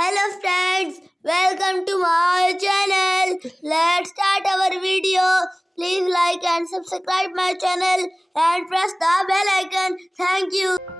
Hello friends, welcome to my channel. Let's start our video. Please like and subscribe my channel and press the bell icon. Thank you.